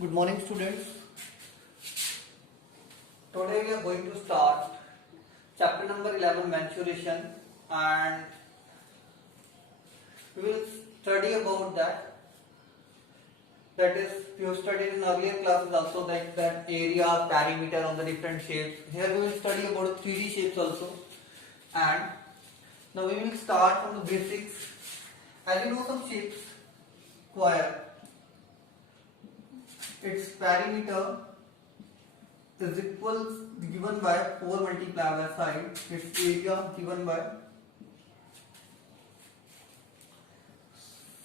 Good morning, students. Today we are going to start chapter number 11 mensuration, and we will study about that. That is, we have studied in earlier classes also that area, perimeter on the different shapes. Here we will study about 3D shapes also, and now we will start from the basics. As you know, some shapes, square, its perimeter is equals given by 4 multiplied by side, its area given by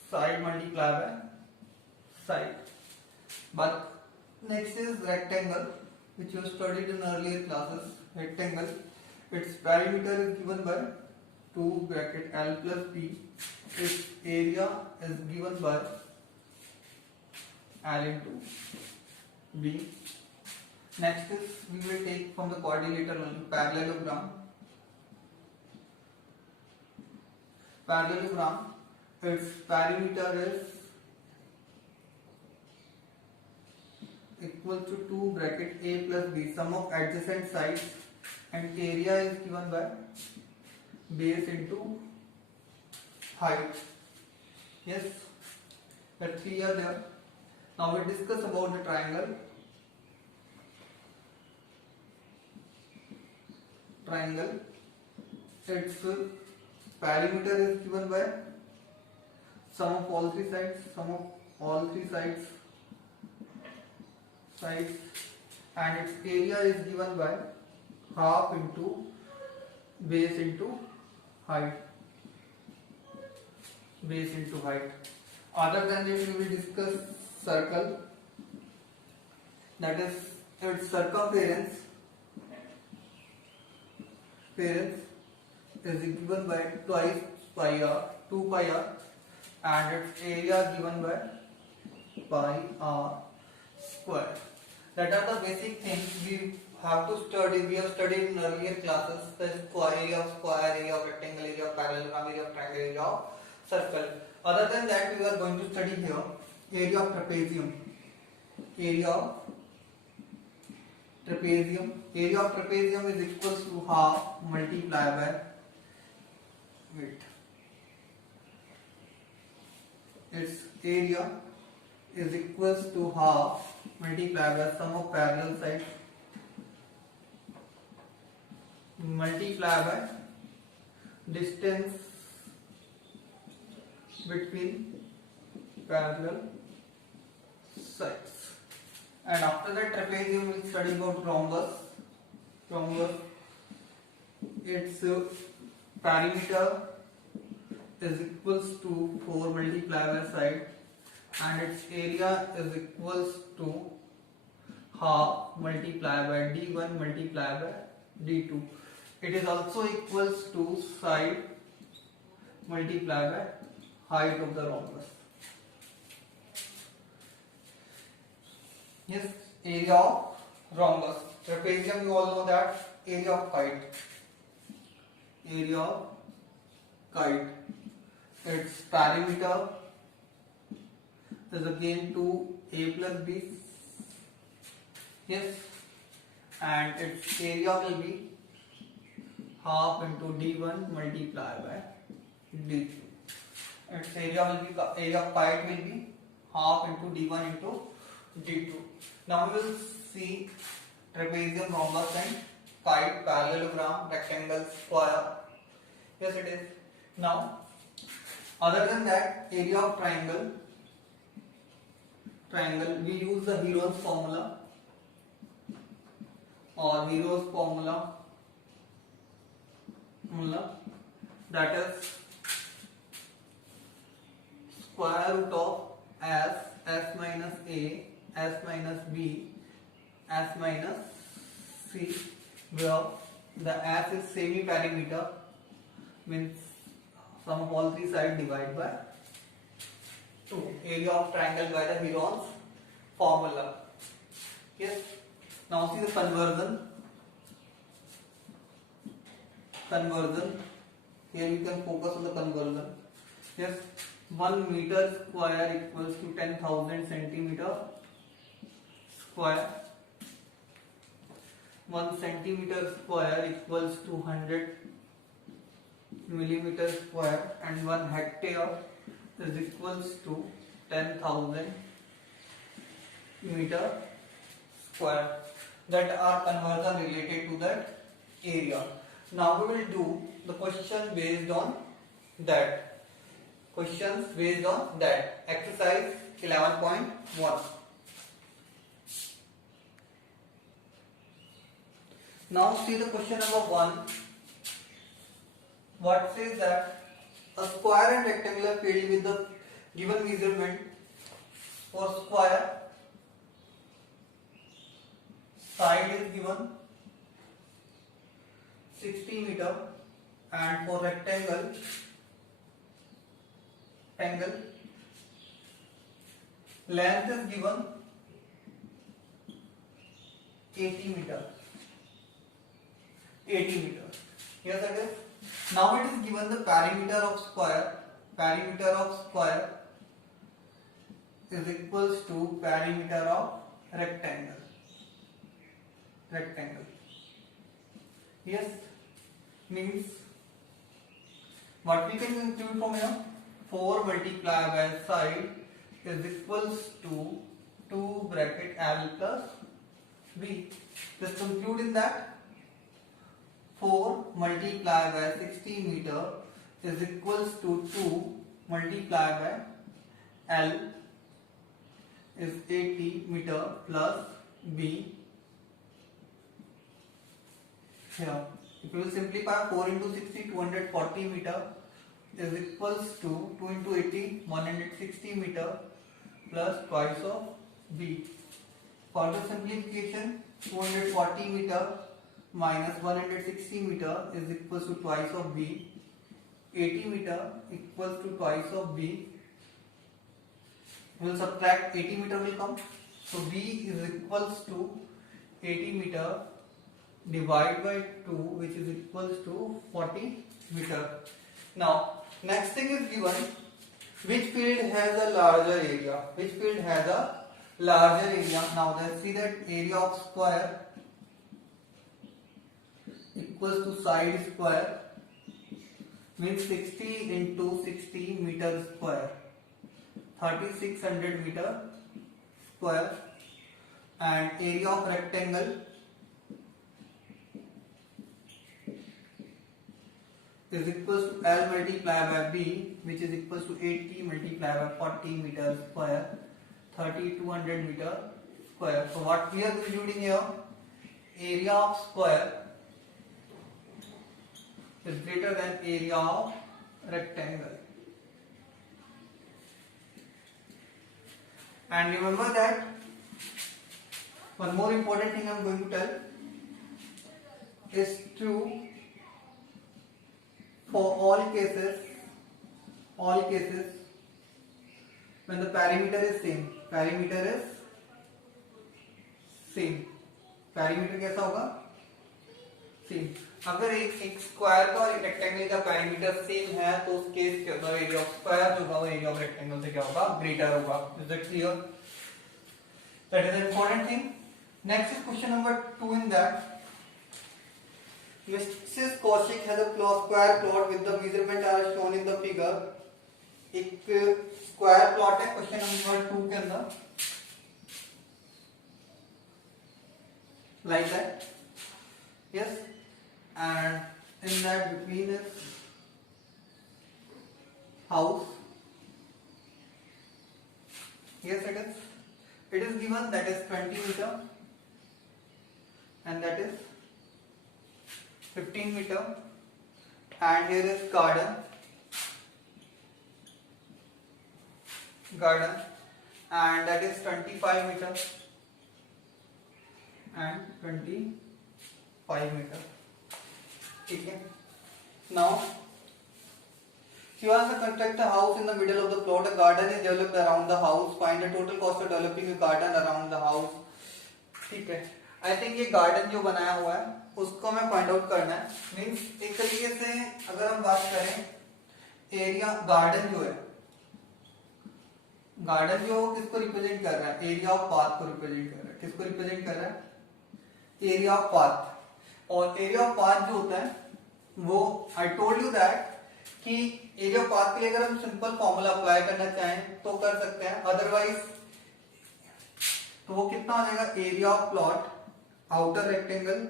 side multiplied by side. But next is rectangle, which you studied in earlier classes. Rectangle, its perimeter is given by 2 bracket L plus B, its area is given by L into B. Next is we will take from the quadrilateral only parallelogram. Parallelogram, its perimeter is equal to 2 bracket A plus B, sum of adjacent sides, and area is given by base into height. Yes, that's clear there. Now we discuss about the triangle. Triangle, its perimeter is given by sum of all three sides, and its area is given by half into base into height. Other than this, we will discuss circle, that is its circumference is given by twice pi r, 2 pi r, and its area given by pi r square. That are the basic things we have to study. We have studied in earlier classes: the area of square, area of rectangle, area of parallelogram, area of triangle, area of circle. Other than that, we are going to study here area of trapezium. Area of trapezium is equals to half multiplied by width. Its area is equals to half multiplied by sum of parallel sides multiplied by distance between parallel sides. And after that, trapezium will study about rhombus. Its perimeter is equals to 4 multiplied by side, and its area is equals to half multiplied by d1 multiplied by d2. It is also equals to side multiplied by height of the rhombus. Yes, area of rhombus. Trapezium, you all know that area of kite. Its perimeter is again 2a plus b. Yes, and its area will be half into d1 multiplied by d2. Its area of kite will be half into d1 into d2. Now we will see trapezium, rhombus, and kite, parallelogram, rectangle, square. Yes, it is. Now, other than that, area of triangle, we use the Heron's formula, that is square root of s minus a, s minus b, s minus c, where the s is semi-perimeter, means sum of all three sides divided by 2. Area of triangle by the Heron's formula. Yes. Now see the conversion. Here you can focus on the conversion. Yes. 1 meter square equals to 10,000 centimeter square, 1 centimeter square equals to 100 millimeter square, and 1 hectare is equals to 10,000 meter square. That are conversion related to that area. Now we will do the question based on that. Questions based on that. Exercise 11.1. Now see the question number 1. What says that a square and rectangular field with the given measurement for square side is given 60 meter, and for rectangle length is given 80 meter. Yes, it is. Now it is given the perimeter of square. Perimeter of square is equals to perimeter of rectangle. Yes, means what we can include from here? 4 multiplied by side is equals to 2 bracket L plus B. Just conclude in that 4 multiplied by 60 meter is equals to 2 multiplied by L is 80 meter plus B. Here, if you will simplify 4 into 60, 240 meter is equals to 2 into 80, 160 meter plus twice of B. For the simplification, 240 meter minus 160 meter is equals to twice of B. 80 meter equals to twice of B. We will subtract 80 meter will come. So B is equals to 80 meter divided by 2, which is equals to 40 meter. Now next thing is given which field has a larger area. Now let's see that area of square equals to side square means 60 into 60 meter square, 3600 meter square, and area of rectangle is equals to L multiplied by B, which is equals to 80 multiplied by 40 meter square, 3200 meter square. So what we are including here? Area of square is greater than area of rectangle. And remember that one more important thing I am going to tell is true for all cases when the perimeter is same. Perimeter कैसा होगा? Same. अगर एक square का और एक rectangle का parameter same है तो उस केस के अंदर एरिया ऑफ स्क्वायर जो होगा वो एरिया ऑफ रेक्टेंगल से क्या होगा? ग्रेटर होगा. Is that clear? That is important thing. Next is question number 2 in that Mrs. Kaushik has a square plot with the measurement are shown in the figure. एक square plot है question number 2 के अंदर like that. Yes, and in that between is house. Yes, it is given that is 20 meter and that is 15 meter, and here is garden and that is 25 meter and 25 meter. Okay. Now she wants to construct a house in the middle of the plot. A garden is developed around the house. Find the total cost of developing a garden around the house. ठीक है. I think ये garden जो बनाया हुआ है उसको हमें find out करना है. मीन्स एक तरीके से अगर हम बात करें एरिया गार्डन जो है गार्डन जो किसको रिप्रेजेंट कर रहा है, एरिया ऑफ पाथ को रिप्रेजेंट कर रहा है। किसको रिप्रेजेंट कर रहा है, एरिया ऑफ पाथ। और एरिया ऑफ पाथ जो होता है वो आई टोल्ड यू दैट कि एरिया ऑफ पाथ के लिए अगर हम सिंपल फॉर्मूला अप्लाई करना चाहें तो कर सकते हैं, अदरवाइज तो वो कितना हो जाएगा, area of plot outer rectangle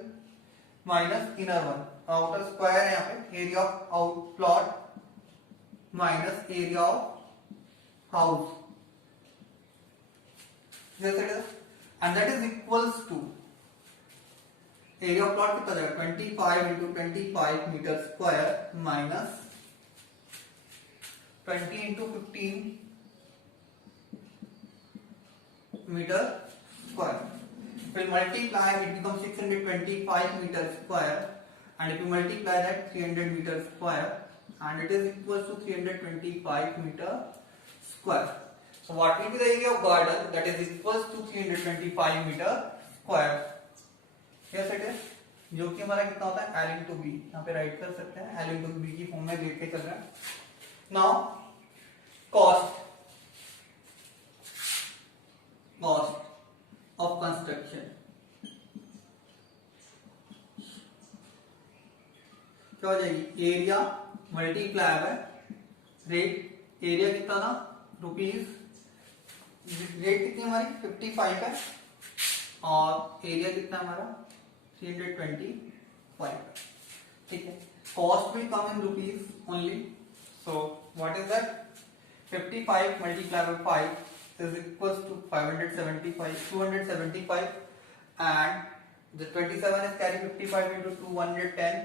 minus inner one, outer square है यहाँ पे, area of out plot minus area of house, and that is equals to area of plot कितना जाएगा 25 इंटू 25 मीटर स्क्वायर माइनस 20 इंटू 15 metre square. If you multiply, it becomes 625 meter square, and if you multiply that 300 meter square, and it is equals to 325 meter square. So what will be the area of garden that is equals to 325 meter square? Yes, it is. जो कि हमारा कितना होता है L into B, यहाँ पे right कर सकते हैं, L into B की फॉर्म में देख के चल रहा है. Now cost of construction क्या हो जाएगी, area multiply by rate. Area कितना था रुपीज, रेट कितनी हमारी 55 है, और एरिया कितना हमारा 325. ठीक है, cost will come in rupees only. So what is that, 55 multiply by 5 is equals to 275, and the 27 is carrying 55 into 2 110,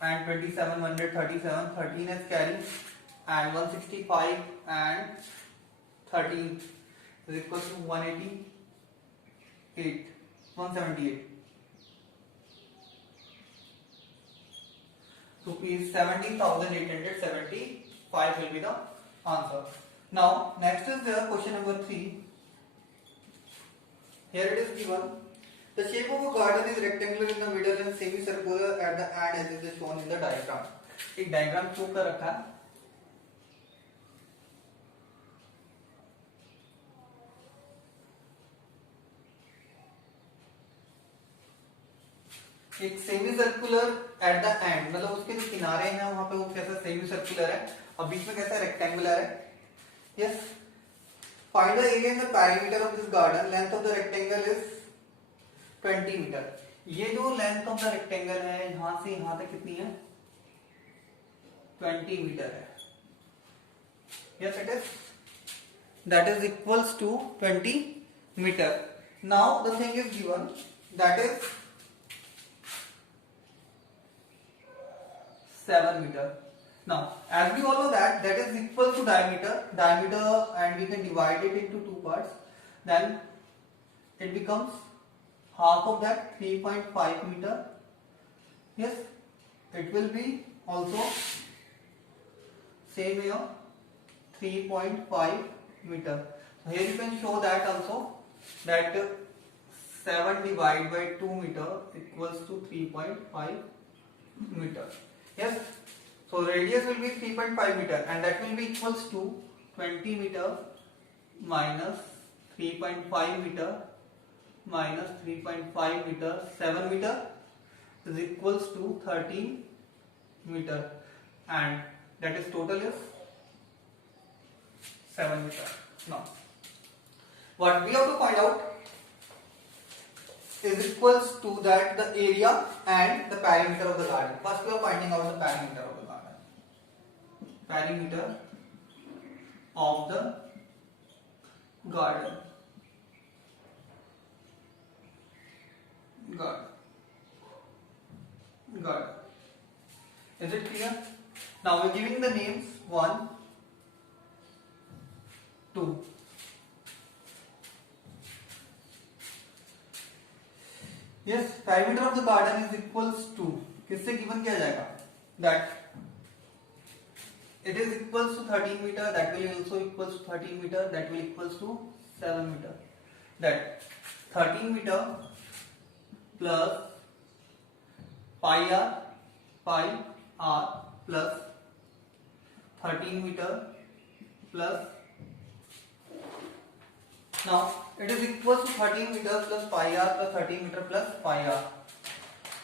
and 27 137, 13 is carrying, and 165 and 13 is equals to 178, 178 rupees, 17,875 will be the answer. Now next is the question number 3. Here it is given, the shape of a garden is rectangular in the middle and semicircular at the end as is shown in the diagram. एक diagram show कर रखा है. एक semi circular at the end, मतलब उसके जो किनारे हैं वहां पे वो कैसा सेमी सर्कुलर है और बीच में कैसा रेक्टेंगुलर है. Yes. Find the area in the perimeter of this garden. Length of the rectangle is 20 meter. ये जो लेंथ ऑफ द रेक्टेंगल है यहां से यहां तक कितनी है 20 मीटर है. Yes, it is. That is equals to 20 meter. Now the thing is given, that is 7 meter. Now, as we all know that is equal to diameter, and we can divide it into two parts. Then it becomes half of that, 3.5 meter. Yes, it will be also same here, 3.5 meter. So here you can show that also, that 7 divided by 2 meter equals to 3.5 meter. Yes. So radius will be 3.5 meter, and that will be equals to 20 meter minus 3.5 meter minus 3.5 meter, 7 meter is equals to 13 meter, and that is total is 7 meter. Now what we have to find out is equals to that the area and the perimeter of the garden. First we are finding out the perimeter of the garden. Perimeter of the garden. Is it clear? Now we are giving the names 1, 2. Yes, perimeter of the garden is equals to, किससे given किया जाएगा, that it is equals to 13 meter, that will also equals to 13 meter, that will equals to 7 meter. That 13 meter plus pi r plus 13 meter plus Now it is equal to 13 meters plus pi r plus 13 meter plus pi r.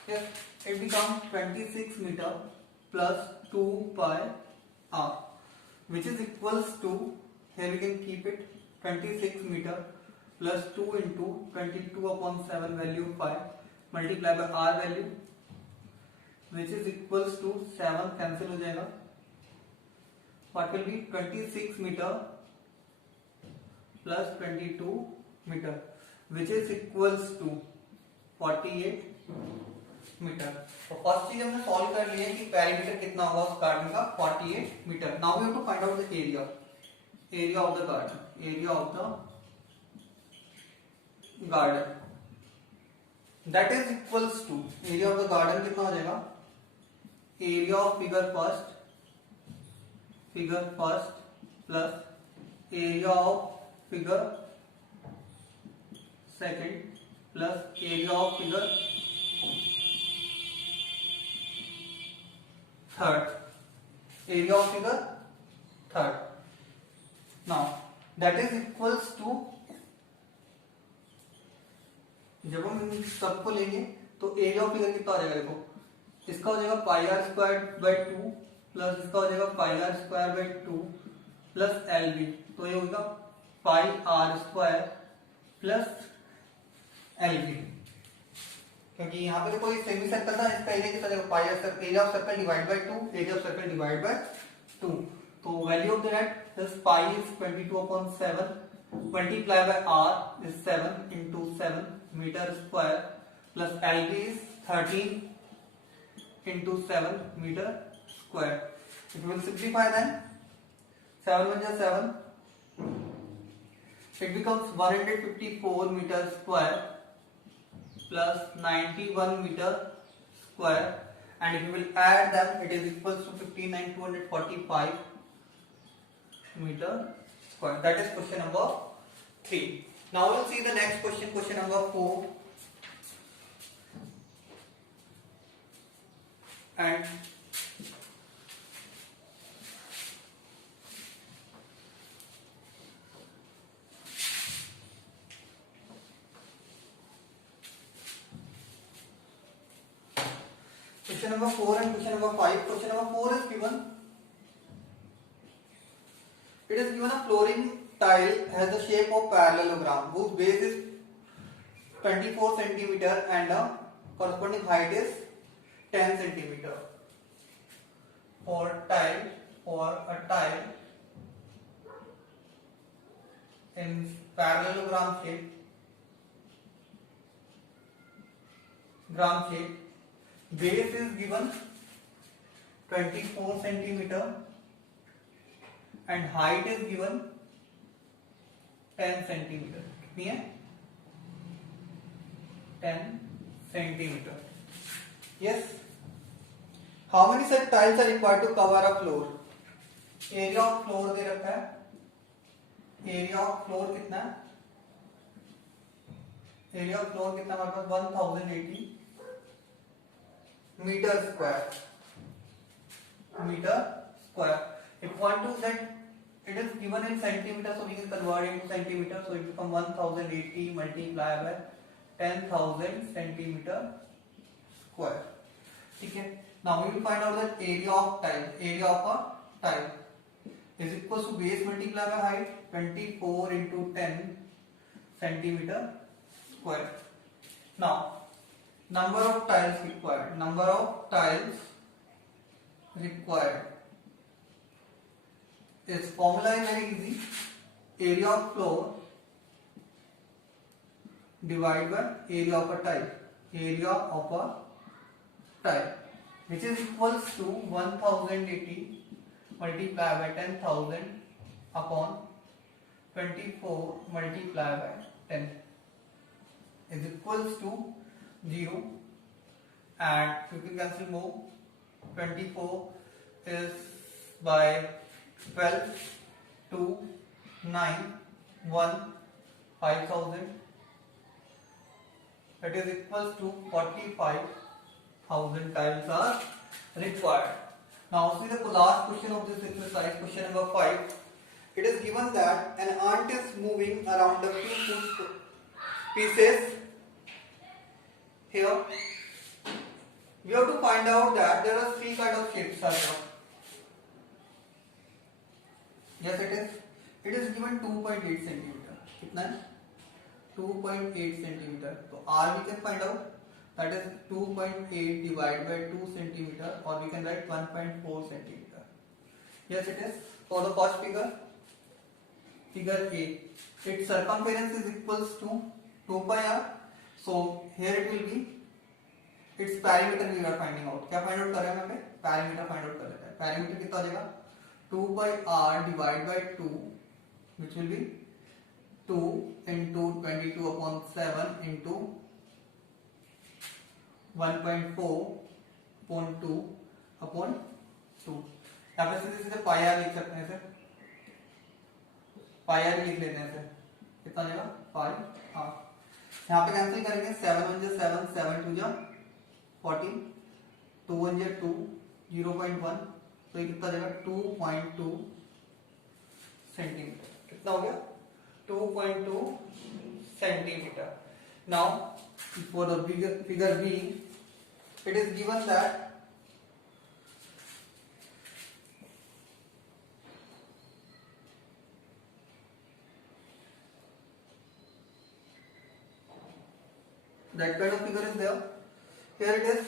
Yes, it becomes 26 meter plus 2 pi r, which is equals to, here we can keep it, 26 meter plus 2 into 22 upon 7 value 5 multiply by r value, which is equals to 7 cancel हो जाएगा. What will be 26 meter plus 22 meter, which is equals to 48 metre. तो first चीज हमने solve कर लिया कि perimeter कितना होगा उस गार्डन का, 48 metre. Now we have to find out the area of the garden. Area of the garden that is equals to, area of the garden कितना हो जाएगा, area of figure first plus area of figure second plus area of figure third, area of figure third. Now that is equals to, जब हम इन सबको लेंगे तो area of figure कितना हो जाएगा, देखो इसका हो जाएगा pi r square by 2 plus इसका हो जाएगा pi r square by 2 plus L B, तो ये होगा pi r square plus L B. क्योंकि यहाँ पे देखो ये सेमी सर्कल था, इसका एरिया कितना देखो pi area of circle divide by 2, area of circle divide by 2. तो value of that is pi is 22 upon 7 multiply by r is 7 into 7 metre square plus L B is 13 into 7 metre square. It will simplify then 7 1 7, it becomes 154 meter square plus 91 meter square, and if you will add them it is equals to 59,245 meter square. That is question number 3. Now we'll see the next question, question number 4. And question number 4 and question number 5. Question number 4 is given. It is given a flooring tile has the shape of parallelogram whose base is 24 centimeter and the corresponding height is 10 centimeter. For a tile in parallelogram shape, base is given 24 centimeter and height is given 10 centimeter. कितनी है, 10 centimeter. Yes. How many such tiles are required to cover a floor? Area of floor दे रखा है. Area of floor कितना है? Area of floor कितना हमारे पास 1080 meter square. If you want to set, it is given in centimeter, so we can convert it to centimeter. So it becomes 1080 multiplied by 10,000 centimeter square. Okay. Now we will find out the area of tile. Area of a tile is equal to base multiplied by height, 24 into 10 centimeter square. Now number of tiles required. Number of tiles required is formula is very easy. Area of floor divided by area of a tile. Area of a tile, which is equals to 1080 multiplied by 10,000 upon 24 multiplied by 10 is equals to 0, and you can cancel more. 24 is by 12, 2, 9, 1, 5,000. That is equals to 45,000 tiles are required. Now see the last question of this exercise, question number 5. It is given that an ant is moving around a few food pieces here. We have to find out that there are three kind of shapes are there. Yes, it is. It is given 2.8 centimeter. कितना है? 2.8 centimeter. So R we can find out. That is 2.8 divided by 2 centimeter, or we can write 1.4 centimeter. Yes, it is. For the first figure, figure A, its circumference is equals to 2 pi r. So here it will be its perimeter we are finding out. क्या find out कर रहे हैं यहाँ पे? Perimeter find out कर लेते हैं. Perimeter कितना हो जाएगा? 2 pi r divided by 2, which will be 2 into 22 upon 7 into 1.4 upon 2 upon 2. यहाँ पे सीधे सीधे पाई आर लिख सकते हैं सर. पाई आर लिख लेते हैं सर. कितना जाएगा? Pi are. यहाँ पे कैंसिल करेंगे. 7 1 जा 7, 7 2 जा 14, 2 1 जा 2, 0.1. तो ये कितना जाएगा? 2.2 सेंटीमीटर. कितना हो गया? 2.2 centimetre. Now for the figure B, it is given that that kind of figure is there. Here it is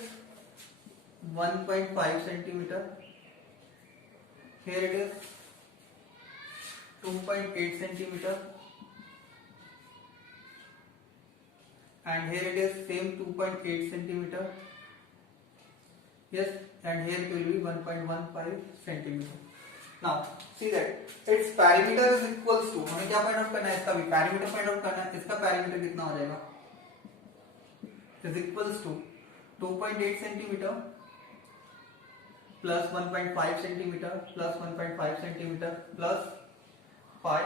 1.5 centimeter. Here it is 2.8 centimeter. And here it is same 2.8 centimeter. Yes, and here it will be 1.15 centimeter. Now see that its perimeter is equals to, हमें क्या find out करना है? इसका भी perimeter find out करना है. इसका perimeter कितना हो जाएगा? Is equals to 2.8 centimeter plus 1.5 centimeter plus 1.5 centimeter plus pi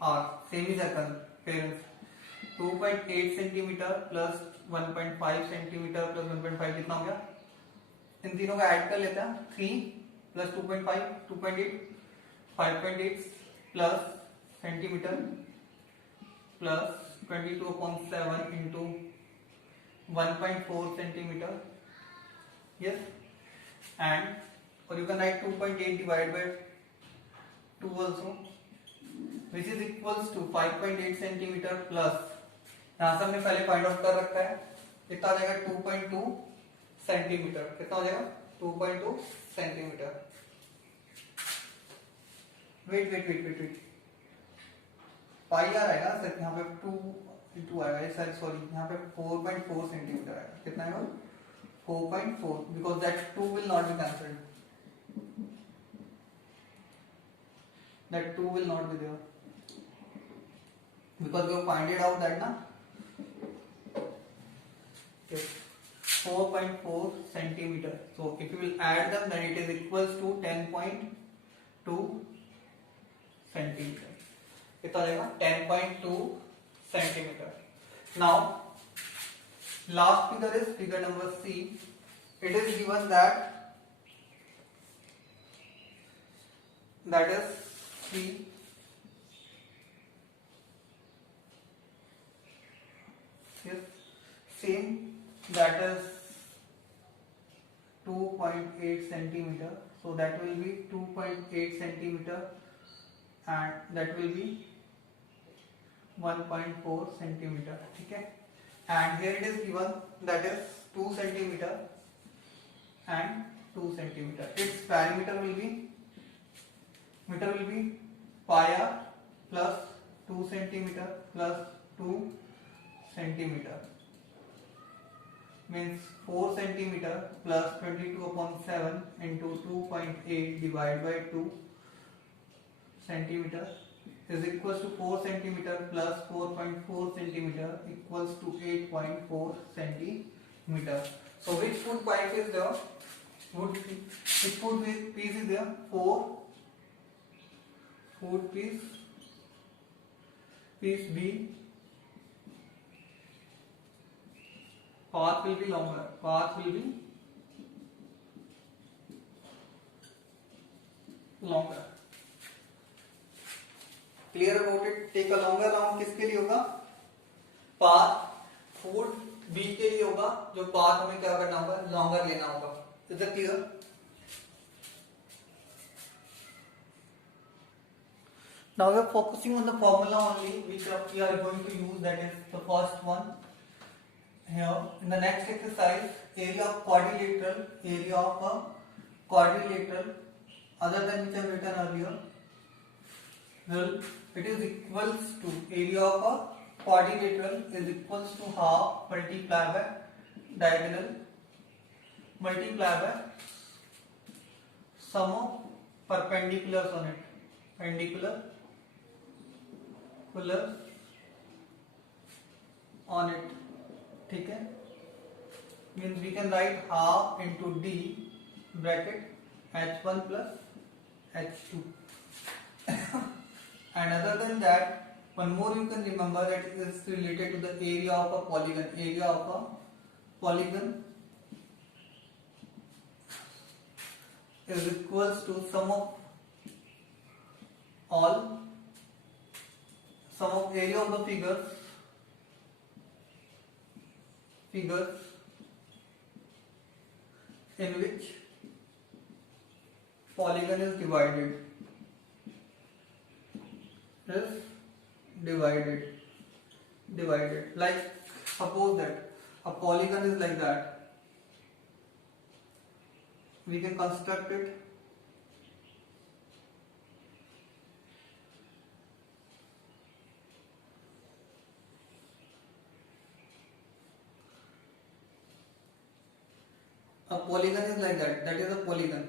r. Same is circumference. 2.8 centimeter plus 1.5 centimeter plus 1.5 कितना हो गया? इन तीनों का ऐड कर लेते हैं. 3 plus 2.5 2.8 5.8 plus centimeter plus 22 upon 7 into 1.4 centimeter. Yes, and or you can write 2.8 divided by 2 also, which is equals to 5.8 centimeter plus, यहाँ से हमने पहले फाइंड आउट कर रखा है. कितना आ जाएगा? 2.2 सेंटीमीटर. कितना हो जाएगा? 2.2 सेंटीमीटर. वेट पाई आर आएगा सर. यहाँ पे 2 आएगा. सर सॉरी, यहाँ पे 4.4 सेंटीमीटर आएगा. कितना आएगा? 4.4, because that 2 will not be cancelled. That 2 will not be there because we have find it out that na. Yes, 4.4 centimeter. So if you will add them, then it is equals to 10.2 centimeter. कितना आ जाएगा? 10.2 centimeter. Now last figure is figure number C. It is given that is C. Yes, same, that is 2.8 centimeter. So that will be 2.8 centimeter, and that will be 1.4 centimeter. ठीक है. And here it is given that is 2 centimeter and 2 centimeter. Its perimeter will be pi r plus 2 centimeter plus 2 centimeter, means 4 centimeter plus 22 upon 7 into 2.8 divided by 2 centimeter is equals to 4 centimeter plus 4.4 centimeter equals to 8.4 centimeter. So which food pipe is there? Which food piece is there? 4 food piece B. Path will be longer. Clear about it. Take a longer round किसके लिए होगा? Path. Food B के लिए होगा, जो path हमें क्या करना होगा? लॉन्गर लेना होगा. Is it clear? Now we are focusing on the formula only, which we are going to use. That is the first one here. In the next exercise, area of quadrilateral, other than which I have written earlier, well, it is equals to area of a quadrilateral is equals to half multiplied by diagonal multiplied by sum of perpendiculars on it. Perpendicular on it. ठीक है? Means we can write half into d bracket h1 plus h2. And other than that, one more you can remember that it is related to the area of a polygon. Area of a polygon is equals to sum of area of the figures in which polygon is divided. Like suppose that a polygon is like that, we can construct it. A polygon is like that. That is a polygon.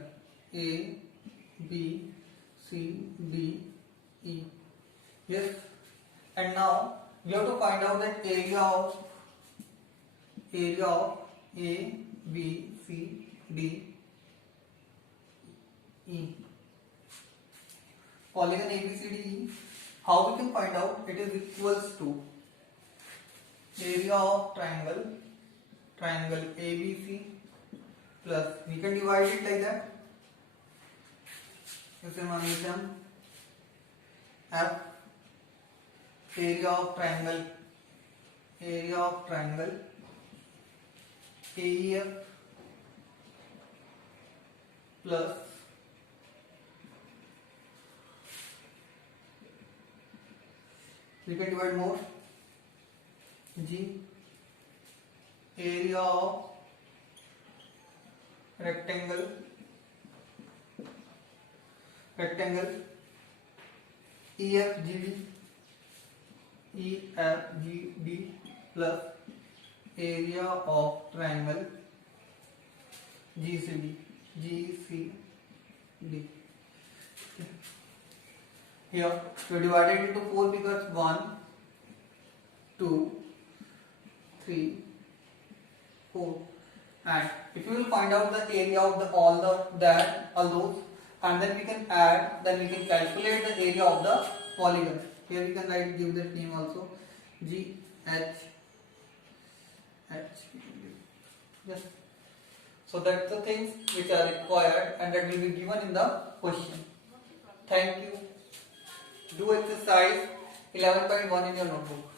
A, B, C, D, E. Yes. And now we have to find out that area of A, B, C, D, E. Polygon A, B, C, D, E. How we can find out? It is equals to area of triangle ABC plus, we can divide it like that. इसे मान लेते हम F, area of triangle AEF plus we can divide more G, area of rectangle EFGD plus area of triangle GCD. Here we divided into 4 figures, 1, 2, 3, 4. And if you will find out the area of all those, and then we can add, then we can calculate the area of the polygon. Here we can give that name also, G H. Yes. So that's the things which are required, and that will be given in the question. Thank you. Do exercise 11.1 in your notebook.